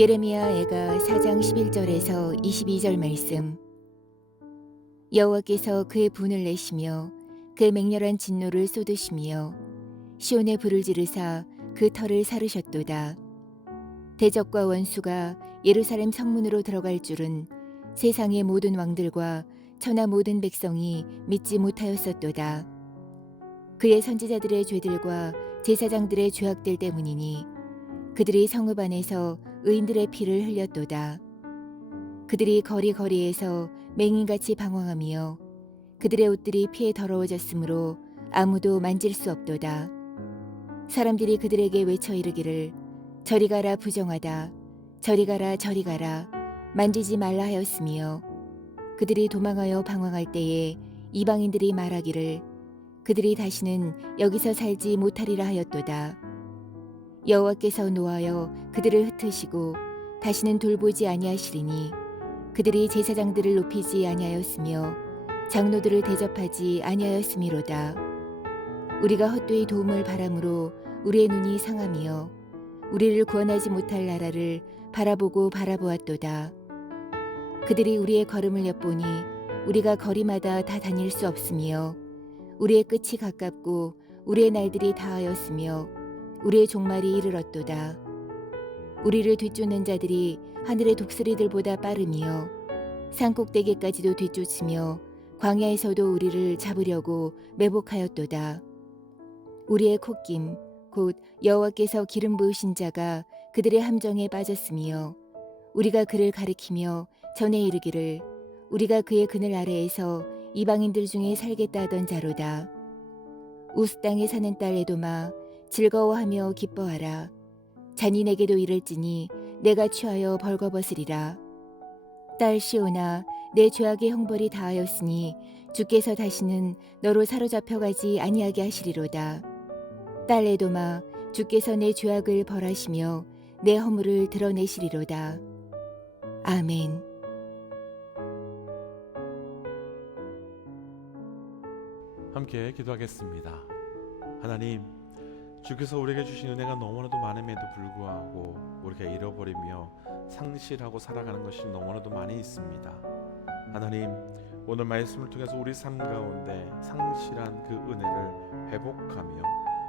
예레미야 애가 4장 11절에서 22절 말씀. 여호와께서 그의 분을 내시며 그 맹렬한 진노를 쏟으시며 시온에 불을 지르사 그 터를 사르셨도다. 대적과 원수가 예루살렘 성문으로 들어갈 줄은 세상의 모든 왕들과 천하 모든 백성이 믿지 못하였었도다. 그의 선지자들의 죄들과 제사장들의 죄악들 때문이니 그들이 성읍 안에서 의인들의 피를 흘렸도다. 그들이 거리거리에서 맹인같이 방황하며 그들의 옷들이 피에 더러워졌으므로 아무도 만질 수 없도다. 사람들이 그들에게 외쳐 이르기를 저리 가라 부정하다, 저리 가라 저리 가라, 만지지 말라 하였으며 그들이 도망하여 방황할 때에 이방인들이 말하기를 그들이 다시는 여기서 살지 못하리라 하였도다. 여호와께서 노하여 그들을 흩으시고 다시는 돌보지 아니하시리니 그들이 제사장들을 높이지 아니하였으며 장로들을 대접하지 아니하였음이로다. 우리가 헛되이 도움을 바람으로 우리의 눈이 상하며 우리를 구원하지 못할 나라를 바라보고 바라보았도다. 그들이 우리의 걸음을 엿보니 우리가 거리마다 다 다닐 수 없으며 우리의 끝이 가깝고 우리의 날들이 다하였으며 우리의 종말이 이르렀도다. 우리를 뒤쫓는 자들이 하늘의 독수리들보다 빠르며 산꼭대기까지도 뒤쫓으며 광야에서도 우리를 잡으려고 매복하였도다. 우리의 콧김 곧 여호와께서 기름 부으신 자가 그들의 함정에 빠졌으며 우리가 그를 가리키며 전에 이르기를 우리가 그의 그늘 아래에서 이방인들 중에 살겠다 하던 자로다. 우스 땅에 사는 딸 에도마 즐거워하며 기뻐하라. 잔인에게도 이를지니 내가 취하여 벌거벗으리라. 딸 시온아 내 죄악의 형벌이 다하였으니 주께서 다시는 너로 사로잡혀 가지 아니하게 하시리로다. 딸 에도마 주께서 내 죄악을 벌하시며 내 허물을 드러내시리로다. 아멘. 함께 기도하겠습니다. 하나님, 주께서 우리에게 주신 은혜가 너무나도 많음에도 불구하고 우리가 잃어버리며 상실하고 살아가는 것이 너무나도 많이 있습니다. 하나님, 오늘 말씀을 통해서 우리 삶 가운데 상실한 그 은혜를 회복하며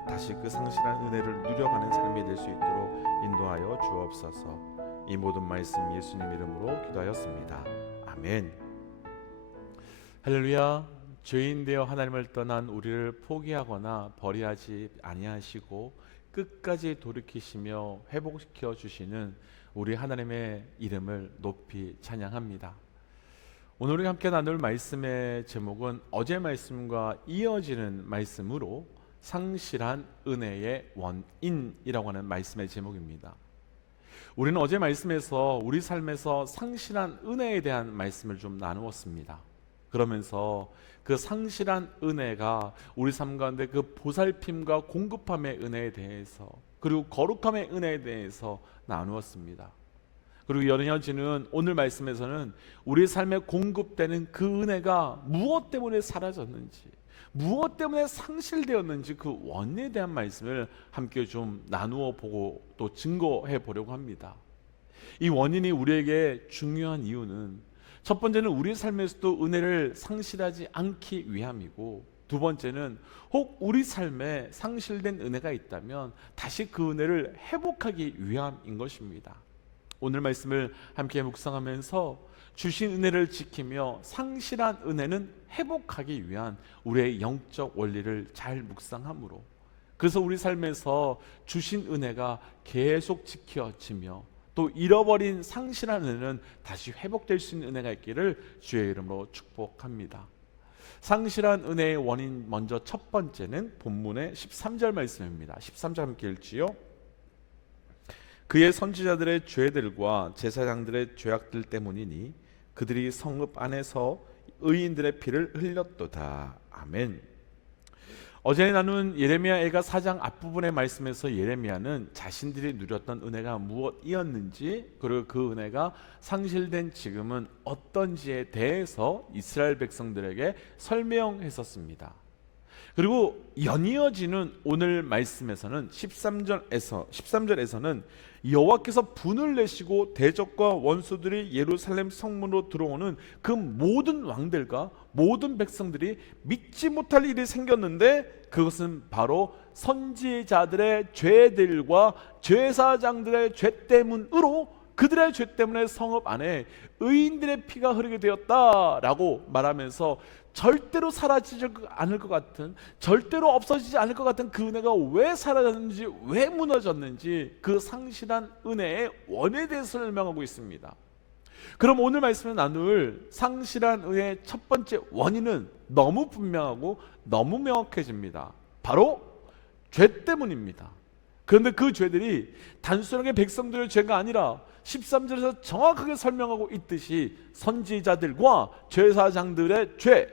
다시 그 상실한 은혜를 누려가는 삶이 될 수 있도록 인도하여 주옵소서. 이 모든 말씀 예수님 이름으로 기도하였습니다. 아멘. 할렐루야. 죄인 되어 하나님을 떠난 우리를 포기하거나 버리하지 아니하시고 끝까지 돌이키시며 회복시켜 주시는 우리 하나님의 이름을 높이 찬양합니다. 오늘 우리 함께 나눌 말씀의 제목은 어제 말씀과 이어지는 말씀으로 상실한 은혜의 원인이라고 하는 말씀의 제목입니다. 우리는 어제 말씀에서 우리 삶에서 상실한 은혜에 대한 말씀을 좀 나누었습니다. 그러면서 그 상실한 은혜가 우리 삶 가운데 그 보살핌과 공급함의 은혜에 대해서 그리고 거룩함의 은혜에 대해서 나누었습니다. 그리고 연이어지는 오늘 말씀에서는 우리 삶에 공급되는 그 은혜가 무엇 때문에 사라졌는지 무엇 때문에 상실되었는지 그 원인에 대한 말씀을 함께 좀 나누어 보고 또 증거해 보려고 합니다. 이 원인이 우리에게 중요한 이유는 첫 번째는 우리 삶에서도 은혜를 상실하지 않기 위함이고, 두 번째는 혹 우리 삶에 상실된 은혜가 있다면 다시 그 은혜를 회복하기 위함인 것입니다. 오늘 말씀을 함께 묵상하면서 주신 은혜를 지키며 상실한 은혜는 회복하기 위한 우리의 영적 원리를 잘 묵상함으로, 그래서 우리 삶에서 주신 은혜가 계속 지켜지며 또 잃어버린 상실한 은혜는 다시 회복될 수 있는 은혜가 있기를 주의 이름으로 축복합니다. 상실한 은혜의 원인, 먼저 첫 번째는 본문의 13절 말씀입니다. 13절 함께 읽지요. 그의 선지자들의 죄들과 제사장들의 죄악들 때문이니 그들이 성읍 안에서 의인들의 피를 흘렸도다. 아멘. 어제 나눈 예레미야 애가 4장 앞부분의 말씀에서 예레미야는 자신들이 누렸던 은혜가 무엇이었는지, 그리고 그 은혜가 상실된 지금은 어떤지에 대해서 이스라엘 백성들에게 설명했었습니다. 그리고 연이어지는 오늘 말씀에서는 13절에서는 여호와께서 분을 내시고 대적과 원수들이 예루살렘 성문으로 들어오는 그 모든 왕들과 모든 백성들이 믿지 못할 일이 생겼는데, 그것은 바로 선지자들의 죄들과 제사장들의 죄 때문으로, 그들의 죄 때문에 성읍 안에 의인들의 피가 흐르게 되었다라고 말하면서 절대로 사라지지 않을 것 같은, 절대로 없어지지 않을 것 같은 그 은혜가 왜 사라졌는지, 왜 무너졌는지, 그 상실한 은혜의 원에 대해서 설명하고 있습니다. 그럼 오늘 말씀에 나눌 상실한 은혜의 첫 번째 원인은 너무 분명하고 너무 명확해집니다. 바로 죄 때문입니다. 그런데 그 죄들이 단순하게 백성들의 죄가 아니라 13절에서 정확하게 설명하고 있듯이 선지자들과 제사장들의 죄,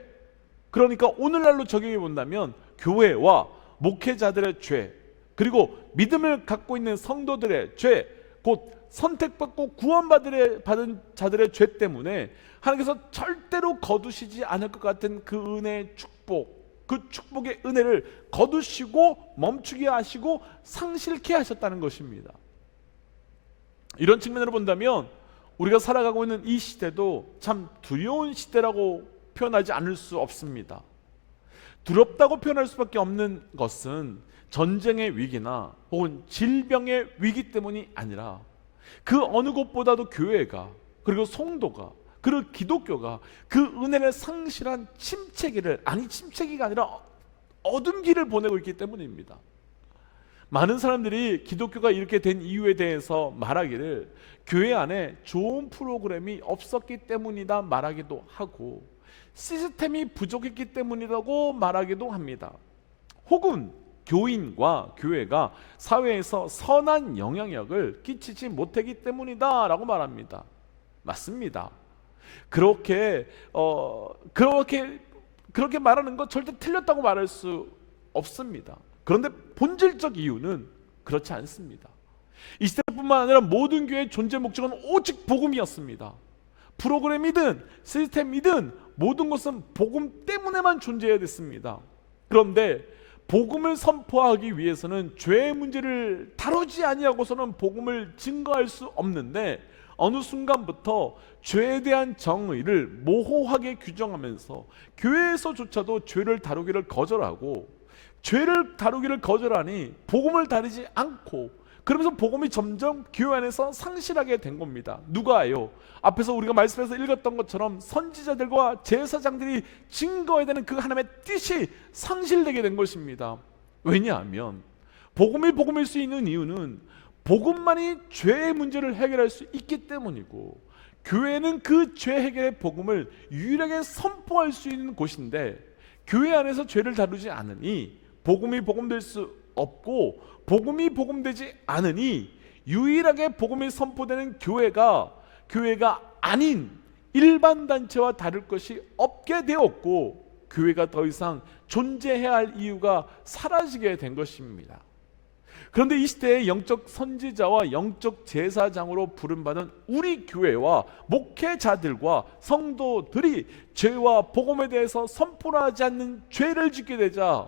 그러니까 오늘날로 적용해 본다면 교회와 목회자들의 죄, 그리고 믿음을 갖고 있는 성도들의 죄, 곧 선택받고 구원받은 자들의 죄 때문에 하나님께서 절대로 거두시지 않을 것 같은 그 은혜의 축복, 그 축복의 은혜를 거두시고 멈추게 하시고 상실케 하셨다는 것입니다. 이런 측면으로 본다면 우리가 살아가고 있는 이 시대도 참 두려운 시대라고 표현하지 않을 수 없습니다. 두렵다고 표현할 수밖에 없는 것은 전쟁의 위기나 혹은 질병의 위기 때문이 아니라 그 어느 곳보다도 교회가, 그리고 성도가, 그리고 기독교가 그 은혜를 상실한 침체기를, 아니 침체기가 아니라 어둠기를 보내고 있기 때문입니다. 많은 사람들이 기독교가 이렇게 된 이유에 대해서 말하기를 교회 안에 좋은 프로그램이 없었기 때문이다 말하기도 하고, 시스템이 부족했기 때문이라고 말하기도 합니다. 혹은 교인과 교회가 사회에서 선한 영향력을 끼치지 못하기 때문이다 라고 말합니다. 맞습니다. 그렇게 말하는 건 절대 틀렸다고 말할 수 없습니다. 그런데 본질적 이유는 그렇지 않습니다. 이 시대뿐만 아니라 모든 교회의 존재 목적은 오직 복음이었습니다. 프로그램이든 시스템이든 모든 것은 복음 때문에만 존재해야 됐습니다. 그런데 복음을 선포하기 위해서는 죄의 문제를 다루지 아니하고서는 복음을 증거할 수 없는데, 어느 순간부터 죄에 대한 정의를 모호하게 규정하면서 교회에서조차도 죄를 다루기를 거절하고, 죄를 다루기를 거절하니 복음을 다루지 않고, 그러면서 복음이 점점 교회 안에서 상실하게 된 겁니다. 누가요? 앞에서 우리가 말씀에서 읽었던 것처럼 선지자들과 제사장들이 증거해야 되는 그 하나님의 뜻이 상실되게 된 것입니다. 왜냐하면 복음일 수 있는 이유는 복음만이 죄의 문제를 해결할 수 있기 때문이고, 교회는 그 죄 해결의 복음을 유일하게 선포할 수 있는 곳인데, 교회 안에서 죄를 다루지 않으니 복음이 복음될 수 없고, 복음이 복음되지 않으니 유일하게 복음이 선포되는 교회가 아닌 일반 단체와 다를 것이 없게 되었고, 교회가 더 이상 존재해야 할 이유가 사라지게 된 것입니다. 그런데 이 시대에 영적 선지자와 영적 제사장으로 부름받은 우리 교회와 목회자들과 성도들이 죄와 복음에 대해서 선포하지 않는 죄를 짓게 되자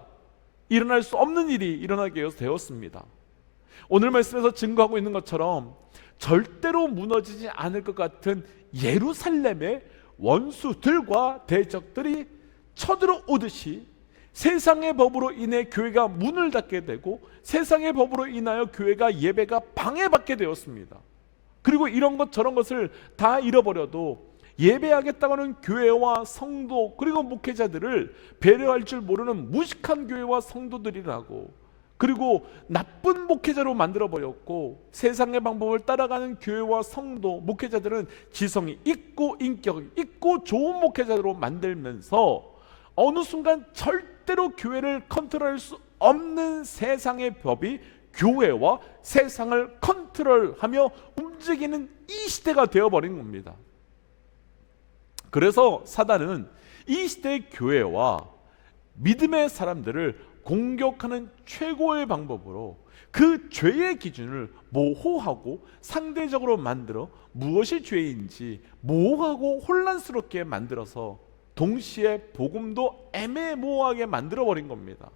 일어날 수 없는 일이 일어나게 되었습니다. 오늘 말씀에서 증거하고 있는 것처럼 절대로 무너지지 않을 것 같은 예루살렘의 원수들과 대적들이 쳐들어오듯이 세상의 법으로 인해 교회가 문을 닫게 되고, 세상의 법으로 인하여 교회가 예배가 방해받게 되었습니다. 그리고 이런 것 저런 것을 다 잃어버려도 예배하겠다고 하는 교회와 성도, 그리고 목회자들을 배려할 줄 모르는 무식한 교회와 성도들이라고, 그리고 나쁜 목회자로 만들어버렸고, 세상의 방법을 따라가는 교회와 성도, 목회자들은 지성이 있고 인격이 있고 좋은 목회자로 만들면서 어느 순간 절대로 교회를 컨트롤할 수 없는 세상의 법이 교회와 세상을 컨트롤하며 움직이는 이 시대가 되어버린 겁니다. 그래서 사단은 이 시대의 교회와 믿음의 사람들을 공격하는 최고의 방법으로 그 죄의 기준을 모호하고 상대적으로 만들어 무엇이 죄인지 모호하고 혼란스럽게 만들어서 동시에 복음도 애매모호하게 만들어버린 겁니다.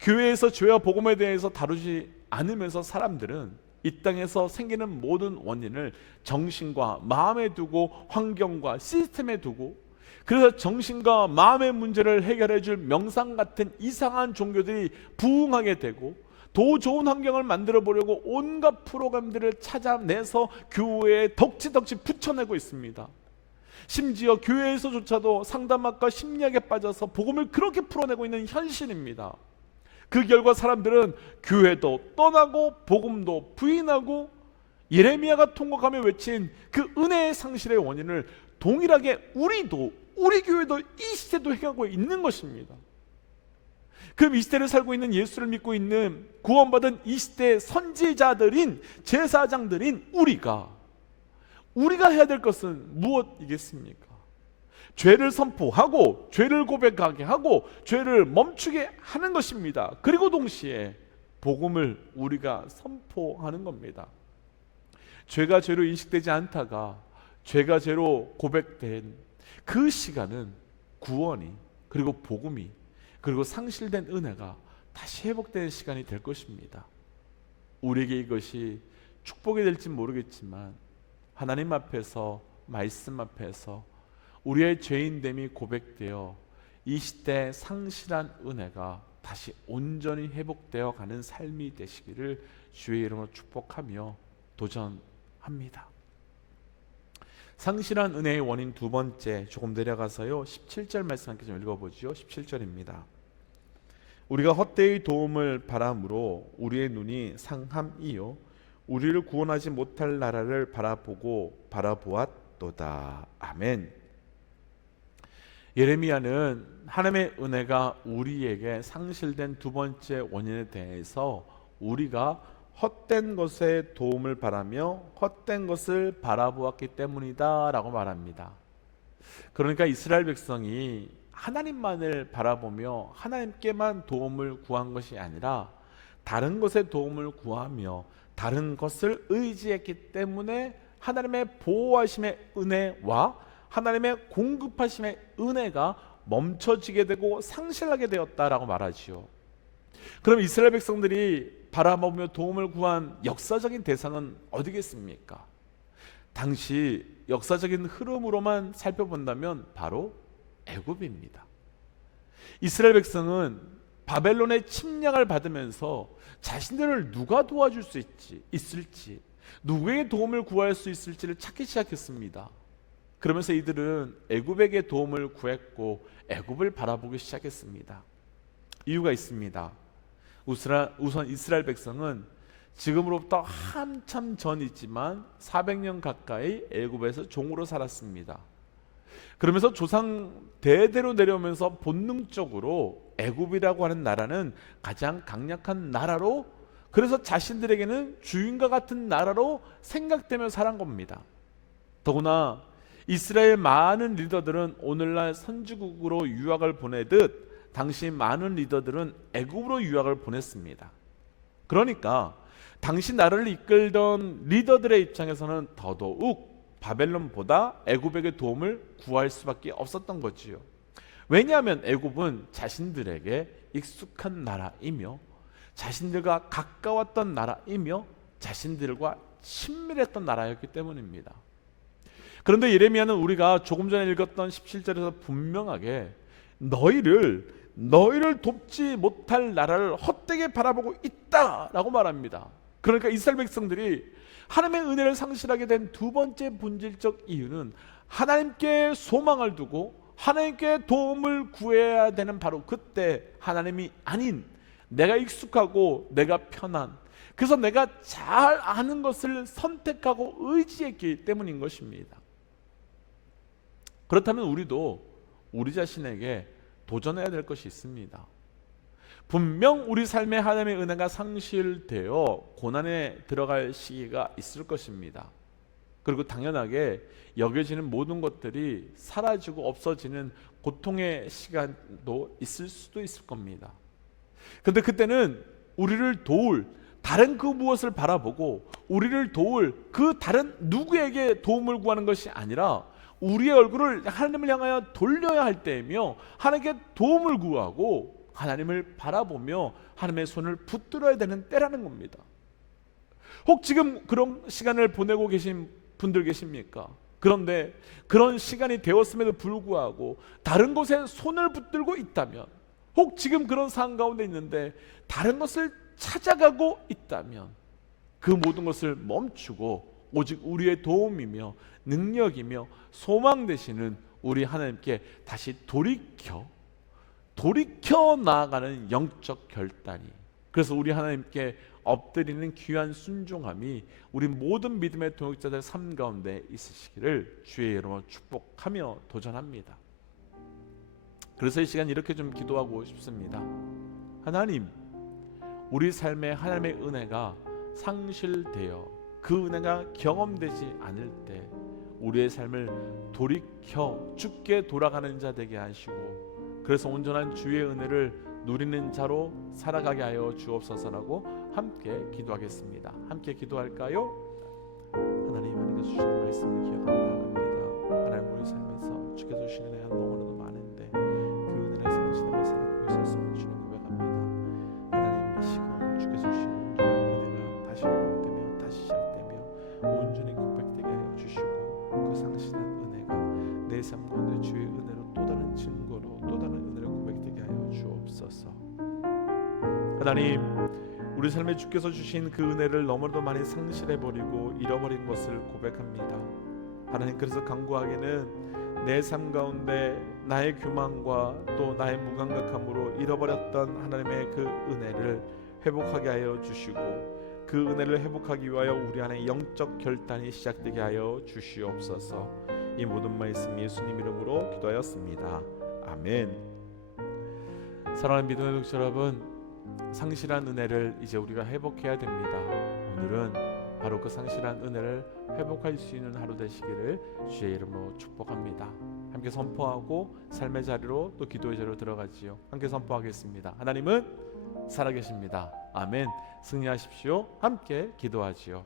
교회에서 죄와 복음에 대해서 다루지 않으면서 사람들은 이 땅에서 생기는 모든 원인을 정신과 마음에 두고 환경과 시스템에 두고, 그래서 정신과 마음의 문제를 해결해 줄 명상 같은 이상한 종교들이 부흥하게 되고, 더 좋은 환경을 만들어 보려고 온갖 프로그램들을 찾아내서 교회에 덕지덕지 붙여내고 있습니다. 심지어 교회에서조차도 상담학과 심리학에 빠져서 복음을 그렇게 풀어내고 있는 현실입니다. 그 결과 사람들은 교회도 떠나고 복음도 부인하고 예레미야가 통곡하며 외친 그 은혜의 상실의 원인을 동일하게 우리 교회도 이 시대도 행하고 있는 것입니다. 그 이 시대를 살고 있는 예수를 믿고 있는 구원받은 이 시대의 선지자들인 제사장들인 우리가 해야 될 것은 무엇이겠습니까? 죄를 선포하고 죄를 고백하게 하고 죄를 멈추게 하는 것입니다. 그리고 동시에 복음을 우리가 선포하는 겁니다. 죄가 죄로 인식되지 않다가 죄가 죄로 고백된 그 시간은 구원이, 그리고 복음이, 그리고 상실된 은혜가 다시 회복되는 시간이 될 것입니다. 우리에게 이것이 축복이 될지 모르겠지만 하나님 앞에서, 말씀 앞에서 우리의 죄인됨이 고백되어 이 시대의 상실한 은혜가 다시 온전히 회복되어 가는 삶이 되시기를 주의 이름으로 축복하며 도전합니다. 상실한 은혜의 원인 두 번째, 조금 내려가서요 17절 말씀 함께 좀 읽어보죠. 17절입니다. 우리가 헛되이 도움을 바람으로 우리의 눈이 상함이요 우리를 구원하지 못할 나라를 바라보았도다. 아멘. 예레미야는 하나님의 은혜가 우리에게 상실된 두 번째 원인에 대해서 우리가 헛된 것에 도움을 바라며 헛된 것을 바라보았기 때문이다 라고 말합니다. 그러니까 이스라엘 백성이 하나님만을 바라보며 하나님께만 도움을 구한 것이 아니라 다른 것에 도움을 구하며 다른 것을 의지했기 때문에 하나님의 보호하심의 은혜와 하나님의 공급하심의 은혜가 멈춰지게 되고 상실하게 되었다라고 말하지요. 그럼 이스라엘 백성들이 바라보며 도움을 구한 역사적인 대상은 어디겠습니까? 당시 역사적인 흐름으로만 살펴본다면 바로 애굽입니다. 이스라엘 백성은 바벨론의 침략을 받으면서 자신들을 누가 도와줄 수 있을지, 누구에게 도움을 구할 수 있을지를 찾기 시작했습니다. 그러면서 이들은 애굽에게 도움을 구했고 애굽을 바라보기 시작했습니다. 이유가 있습니다. 우선 이스라엘 백성은 지금으로부터 한참 전이지만 400년 가까이 애굽에서 종으로 살았습니다. 그러면서 조상 대대로 내려오면서 본능적으로 애굽이라고 하는 나라는 가장 강력한 나라로, 그래서 자신들에게는 주인과 같은 나라로 생각되며 살은 겁니다. 더구나 이스라엘 많은 리더들은 오늘날 선지국으로 유학을 보내듯 당시 많은 리더들은 애굽으로 유학을 보냈습니다. 그러니까 당시 나라를 이끌던 리더들의 입장에서는 더더욱 바벨론보다 애굽에게 도움을 구할 수밖에 없었던 거지요. 왜냐하면 애굽은 자신들에게 익숙한 나라이며 자신들과 가까웠던 나라이며 자신들과 친밀했던 나라였기 때문입니다. 그런데 예레미야는 우리가 조금 전에 읽었던 17절에서 분명하게 너희를 돕지 못할 나라를 헛되게 바라보고 있다라고 말합니다. 그러니까 이스라엘 백성들이 하나님의 은혜를 상실하게 된 두 번째 본질적 이유는 하나님께 소망을 두고 하나님께 도움을 구해야 되는 바로 그때 하나님이 아닌 내가 익숙하고 내가 편한, 그래서 내가 잘 아는 것을 선택하고 의지했기 때문인 것입니다. 그렇다면 우리도 우리 자신에게 도전해야 될 것이 있습니다. 분명 우리 삶에 하나님의 은혜가 상실되어 고난에 들어갈 시기가 있을 것입니다. 그리고 당연하게 여겨지는 모든 것들이 사라지고 없어지는 고통의 시간도 있을 수도 있을 겁니다. 그런데 그때는 우리를 도울 다른 그 무엇을 바라보고 우리를 도울 그 다른 누구에게 도움을 구하는 것이 아니라 우리의 얼굴을 하나님을 향하여 돌려야 할 때이며 하나님께 도움을 구하고 하나님을 바라보며 하나님의 손을 붙들어야 되는 때라는 겁니다. 혹 지금 그런 시간을 보내고 계신 분들 계십니까? 그런데 그런 시간이 되었음에도 불구하고 다른 곳에 손을 붙들고 있다면, 혹 지금 그런 상황 가운데 있는데 다른 것을 찾아가고 있다면, 그 모든 것을 멈추고 오직 우리의 도움이며 능력이며 소망 되시는 우리 하나님께 다시 돌이켜 나아가는 영적 결단이, 그래서 우리 하나님께 엎드리는 귀한 순종함이 우리 모든 믿음의 동역자들 삶 가운데 있으시기를 주의 이름으로 축복하며 도전합니다. 그래서 이 시간 이렇게 좀 기도하고 싶습니다. 하나님, 우리 삶에 하나님의 은혜가 상실되어 그 은혜가 경험되지 않을 때 우리의 삶을 돌이켜 주께 돌아가는 자 되게 하시고, 그래서 온전한 주의 은혜를 누리는 자로 살아가게 하여 주옵소서라고 함께 기도하겠습니다. 함께 기도할까요? 하나님, 하나님께서 주시는 말씀을 기억하며 나갑니다. 하나님, 우리 삶에서 주께서 주시는 은혜가 너무나도 많은데 그 은혜를 상실한 것을 알고 있었음을 주님 고백합니다. 하나님, 이 시간 주께서 주시는 온전한 은혜가 다시 회복되며 다시 시작되며 온전히 고백되게 하여 주시고, 그 상실한 은혜가 내 삶 가운데 주의 은혜로 또 다른 증거로 또 다른 은혜를 고백되게 하여 주옵소서. 하나님, 우리 삶에 주께서 주신 그 은혜를 너무나도 많이 상실해버리고 잃어버린 것을 고백합니다. 하나님, 그래서 간구하기는 내 삶 가운데 나의 교만과 또 나의 무감각함으로 잃어버렸던 하나님의 그 은혜를 회복하게 하여 주시고, 그 은혜를 회복하기 위하여 우리 안에 영적 결단이 시작되게 하여 주시옵소서. 이 모든 말씀 예수님 이름으로 기도하였습니다. 아멘. 사랑하는 믿음의 동지 여러분, 상실한 은혜를 이제 우리가 회복해야 됩니다. 오늘은 바로 그 상실한 은혜를 회복할 수 있는 하루 되시기를 주의 이름으로 축복합니다. 함께 선포하고 삶의 자리로 또 기도의 자리로 들어가지요. 함께 선포하겠습니다. 하나님은 살아계십니다. 아멘. 승리하십시오. 함께 기도하지요.